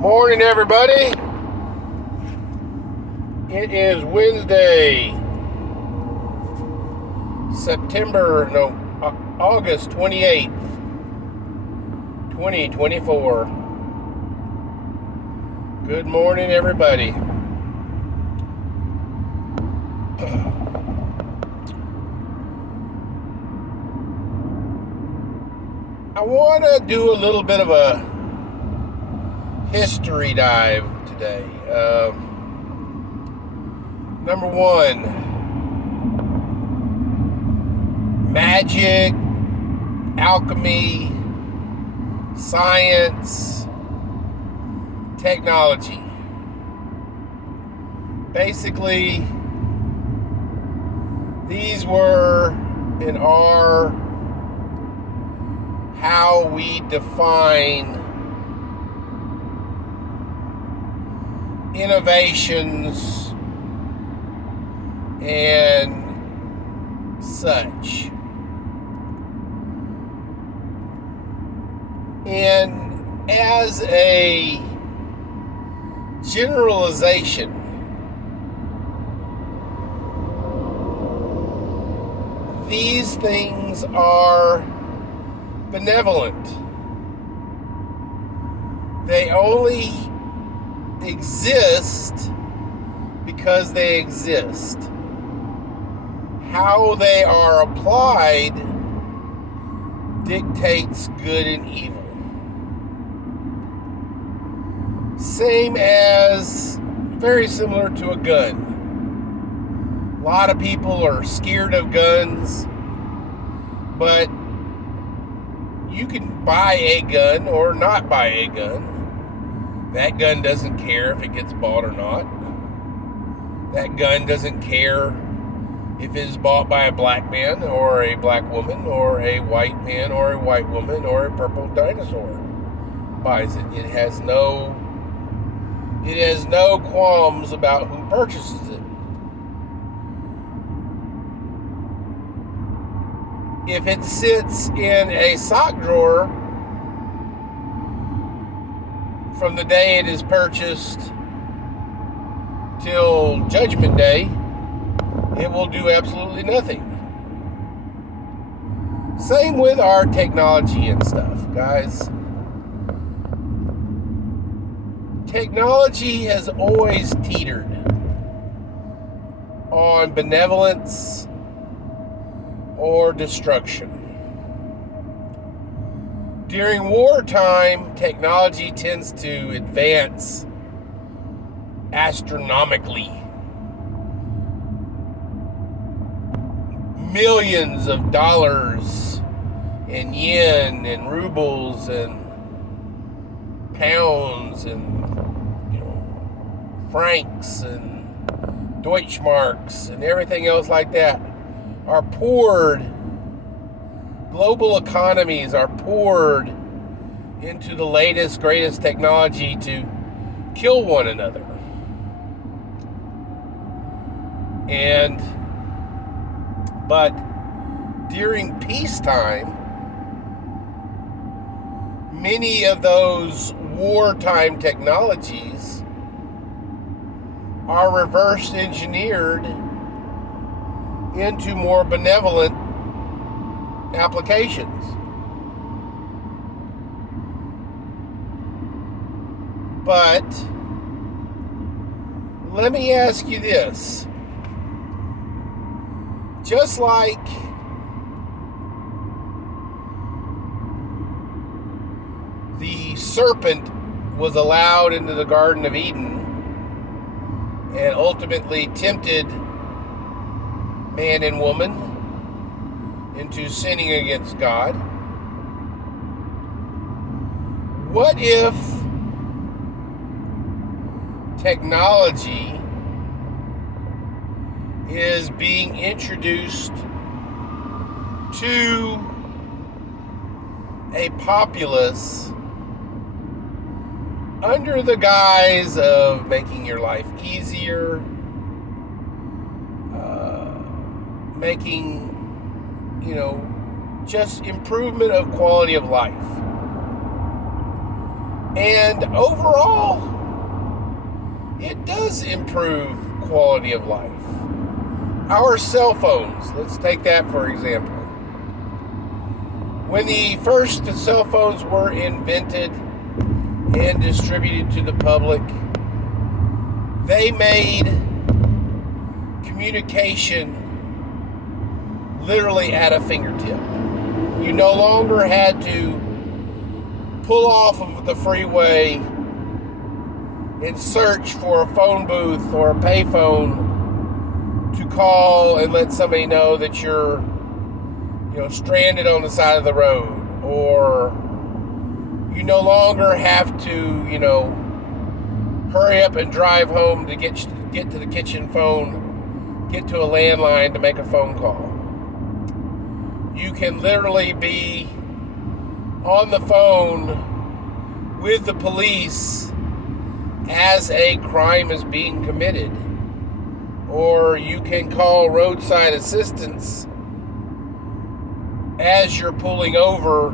Morning, everybody. It is Wednesday, August 28th, 2024. Good morning, everybody. I want to do a little bit of a history dive today. Number one, magic, alchemy, science, technology. Basically, these were and are how we define innovations and such. And as a generalization, these things are benevolent. They only exist because they exist. How they are applied dictates good and evil. Same as, very similar to a gun. A lot of people are scared of guns, but you can buy a gun or not buy a gun. That gun doesn't care if it gets bought or not. That gun doesn't care if it is bought by a black man or a black woman or a white man or a white woman or a purple dinosaur buys it. It has no qualms about who purchases it. If it sits in a sock drawer from the day it is purchased till Judgment Day, it will do absolutely nothing. Same with our technology and stuff, guys. Technology has always teetered on benevolence or destruction. During wartime, technology tends to advance astronomically. Millions of dollars and yen and rubles and pounds and francs and Deutschmarks and everything else like that are poured. Global economies are poured into the latest, greatest technology to kill one another. But during peacetime, many of those wartime technologies are reverse engineered into more benevolent applications. But let me ask you this. Just like the serpent was allowed into the Garden of Eden and ultimately tempted man and woman into sinning against God, what if technology is being introduced to a populace under the guise of making your life easier, making, just improvement of quality of life? And overall, it does improve quality of life. Our cell phones, let's take that for example. When the first cell phones were invented and distributed to the public, they made communication literally at a fingertip. You no longer had to pull off of the freeway and search for a phone booth or a payphone to call and let somebody know that you're, stranded on the side of the road, or you no longer have to, hurry up and drive home to get to the kitchen phone, get to a landline to make a phone call. You can literally be on the phone with the police as a crime is being committed. Or you can call roadside assistance as you're pulling over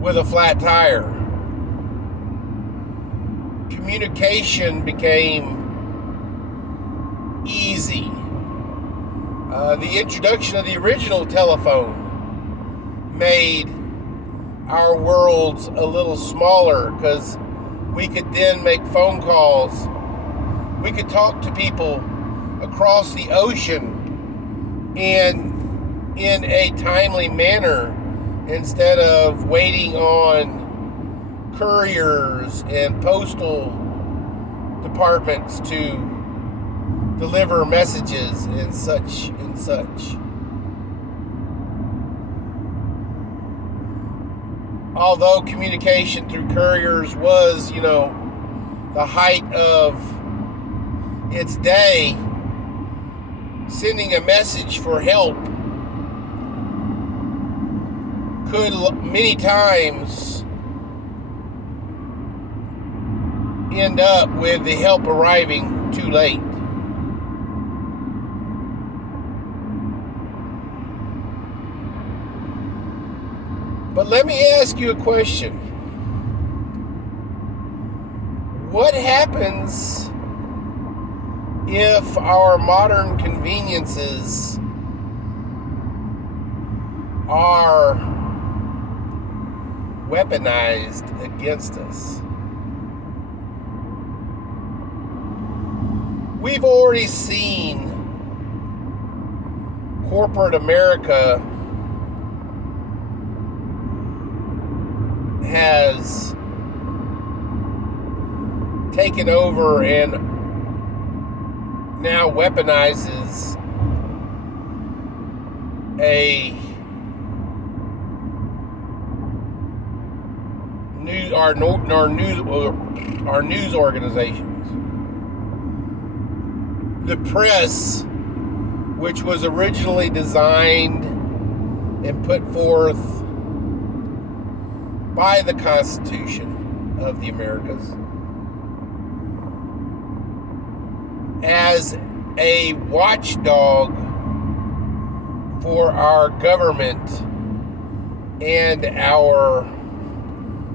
with a flat tire. Communication became easy. The introduction of the original telephone made our worlds a little smaller because we could then make phone calls. We could talk to people across the ocean and in a timely manner instead of waiting on couriers and postal departments to deliver messages and such and such. Although communication through couriers was, the height of its day, sending a message for help could many times end up with the help arriving too late. But let me ask you a question. What happens if our modern conveniences are weaponized against us? We've already seen corporate America has taken over and now weaponizes our news organizations. The press, which was originally designed and put forth by the Constitution of the Americas as a watchdog for our government and our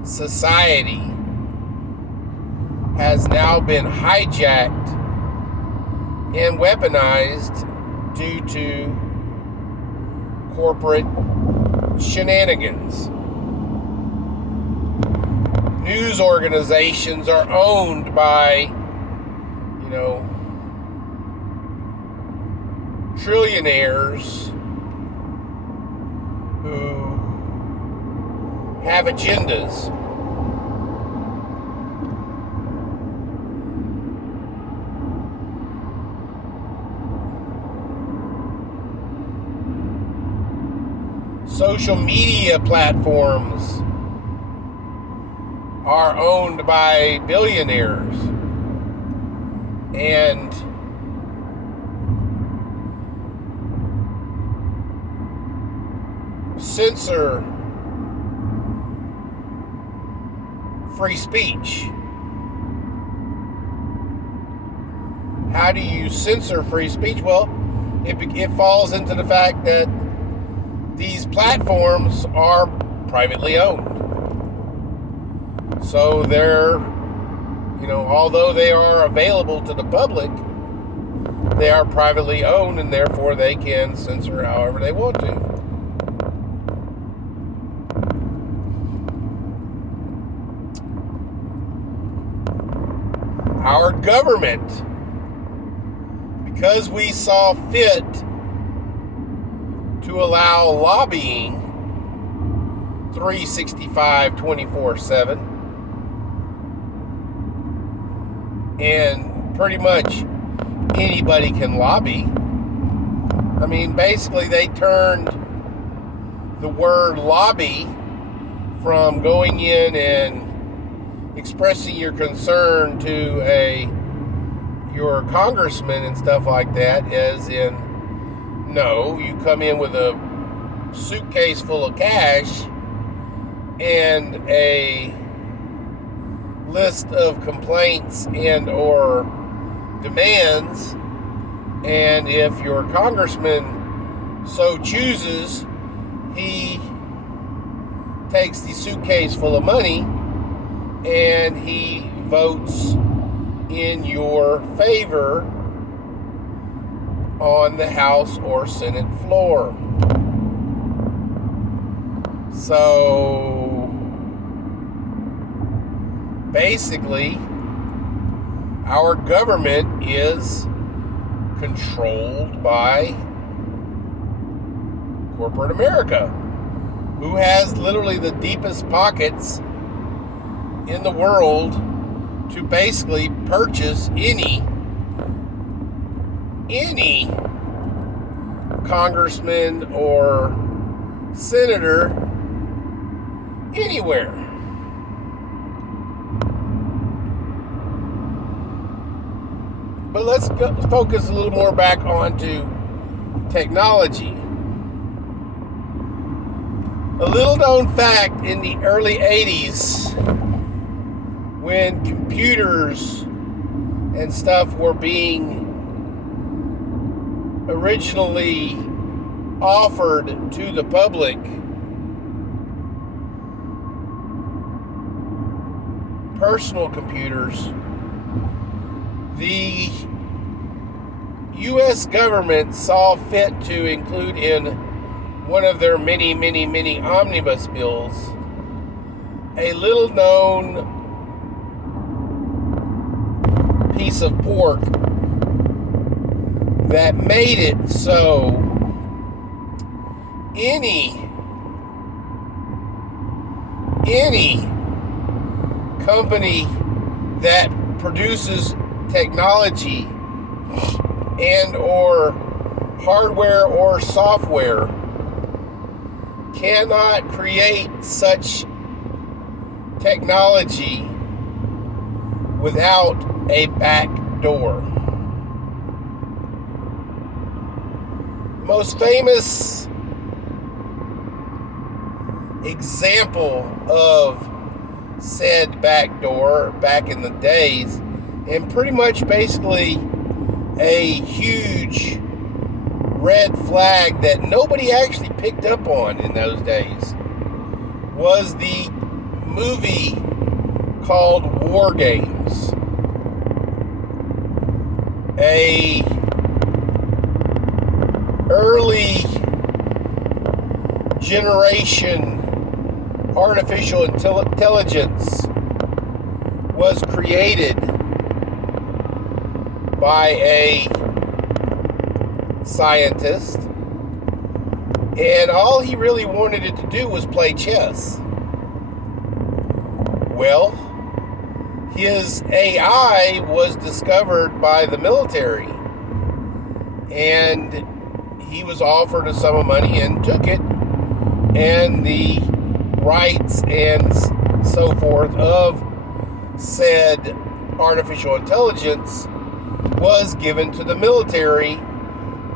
society, has now been hijacked and weaponized due to corporate shenanigans. News organizations are owned by, trillionaires who have agendas. Social media platforms are owned by billionaires and censor free speech. How do you censor free speech? Well, it falls into the fact that these platforms are privately owned. So they're, although they are available to the public, they are privately owned, and therefore they can censor however they want to. Our government, because we saw fit to allow lobbying 365 24/7, and pretty much anybody can lobby. I mean, basically they turned the word lobby from going in and expressing your concern to your congressman and stuff like that, as in, no, you come in with a suitcase full of cash and a list of complaints and or demands, and if your congressman so chooses, he takes the suitcase full of money and he votes in your favor on the House or Senate floor. So basically, our government is controlled by corporate America, who has literally the deepest pockets in the world to basically purchase any congressman or senator anywhere. But let's focus a little more back onto technology. A little known fact, in the early 80s, when computers and stuff were being originally offered to the public, personal computers, the U.S. government saw fit to include in one of their many, many, many omnibus bills a little known piece of pork that made it so any company that produces technology and or hardware or software cannot create such technology without a back door. Most famous example of said back door back in the days, and pretty much basically a huge red flag that nobody actually picked up on in those days, was the movie called War Games. A early generation artificial intelligence was created by a scientist, and all he really wanted it to do was play chess. Well, his AI was discovered by the military, and he was offered a sum of money and took it, and the rights and so forth of said artificial intelligence was given to the military,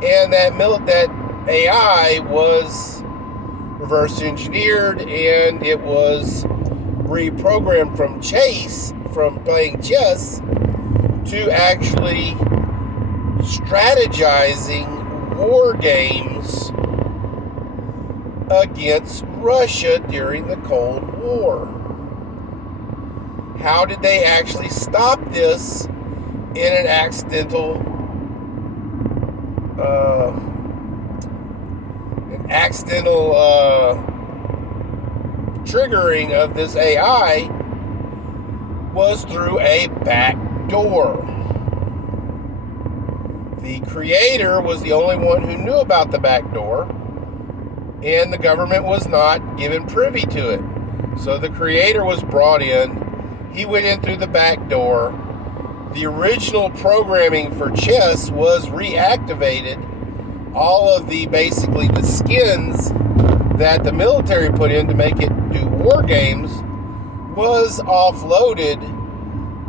and that AI was reverse engineered, and it was reprogrammed from playing chess to actually strategizing war games against Russia during the Cold War. How did they actually stop this in an accidental triggering of this AI was through a back door. The creator was the only one who knew about the back door, and the government was not given privy to it. So the creator was brought in. He went in through the back door. The original programming for chess was reactivated. All of basically the skins that the military put in to make it do war games was offloaded,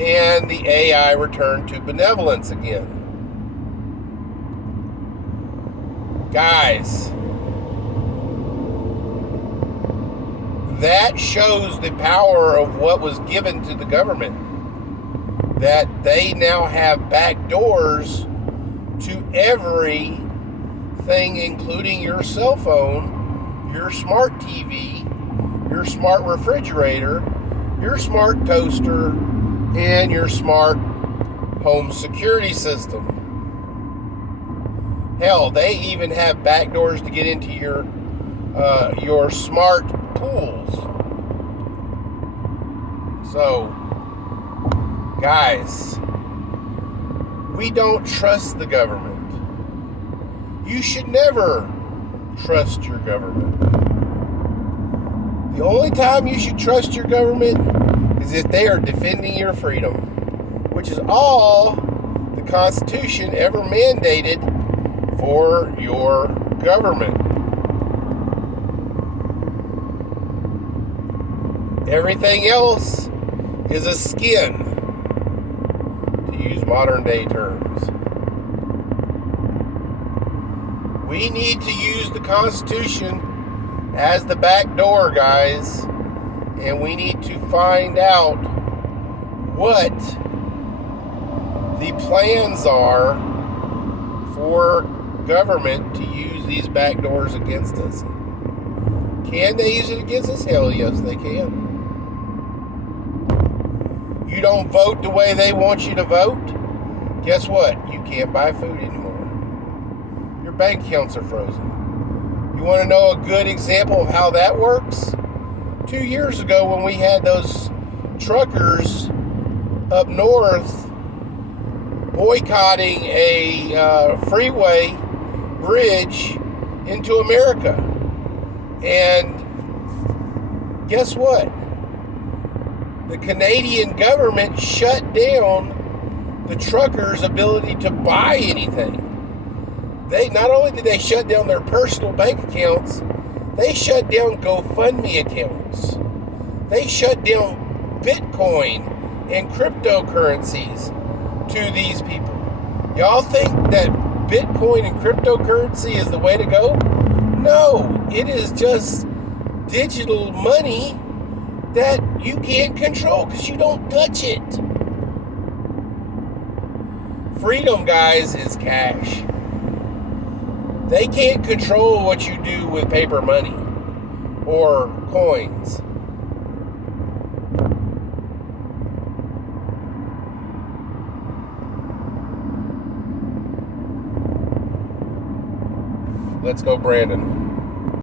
and the AI returned to benevolence again. Guys, that shows the power of what was given to the government. That they now have back doors to everything, including your cell phone, your smart TV, your smart refrigerator, your smart toaster, and your smart home security system. Hell, they even have back doors to get into your smart pools. So, guys, we don't trust the government. You should never trust your government. The only time you should trust your government is if they are defending your freedom, which is all the Constitution ever mandated for your government. Everything else is a skin, to use modern day terms. We need to use the Constitution as the back door, guys, and we need to find out what the plans are for government to use these back doors against us. Can they use it against us? Hell yes, they can. You don't vote the way they want you to vote, guess what? You can't buy food anymore. Your bank accounts are frozen. You want to know a good example of how that works? 2 years ago when we had those truckers up north boycotting a freeway bridge into America. And guess what? The Canadian government shut down the truckers' ability to buy anything. They not only did they shut down their personal bank accounts, they shut down GoFundMe accounts. They shut down Bitcoin and cryptocurrencies to these people. Y'all think that Bitcoin and cryptocurrency is the way to go? No, it is just digital money that you can't control because you don't touch it. Freedom, guys, is cash. They can't control what you do with paper money or coins. Let's go, Brandon.